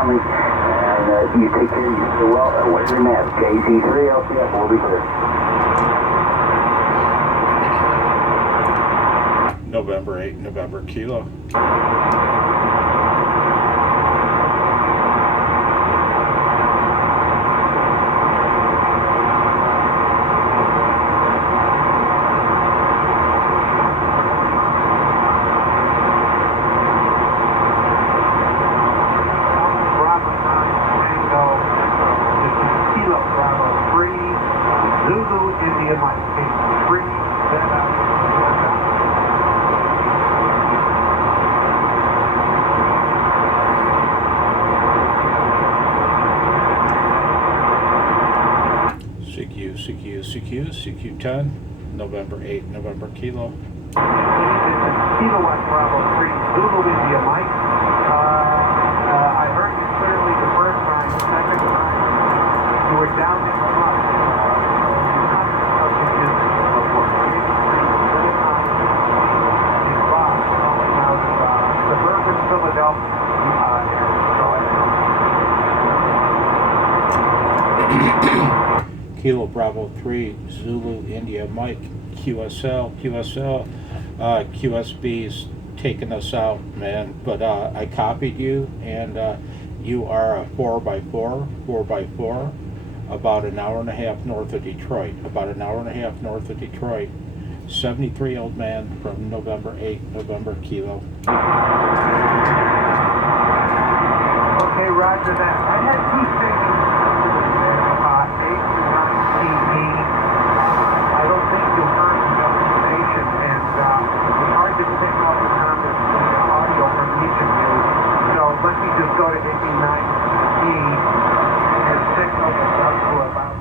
family. And you take care of yourself well. Where's your map? KC3 LCF will be clear. November 8, November Kilo. Zulu, India, Mike, 3, 7. CQ10, November 8, November Kilo. Kilowatt Bravo 3, Zulu, India, Mike. I heard you clearly the first time. The second time, you were down in the front. Suburban Philadelphia. Kilo Bravo 3, Zulu India Mike, QSB's taking us out, man, but I copied you, and you are a 4x4, about an hour and a half north of Detroit, 73 old man from November 8, November Kilo. Okay, roger that. I had two stations, 8 to 9 TV. I don't think you'll heard the destination, and it's hard to pick up the audio from each of you. So let me just go to 89E and signal this up to about.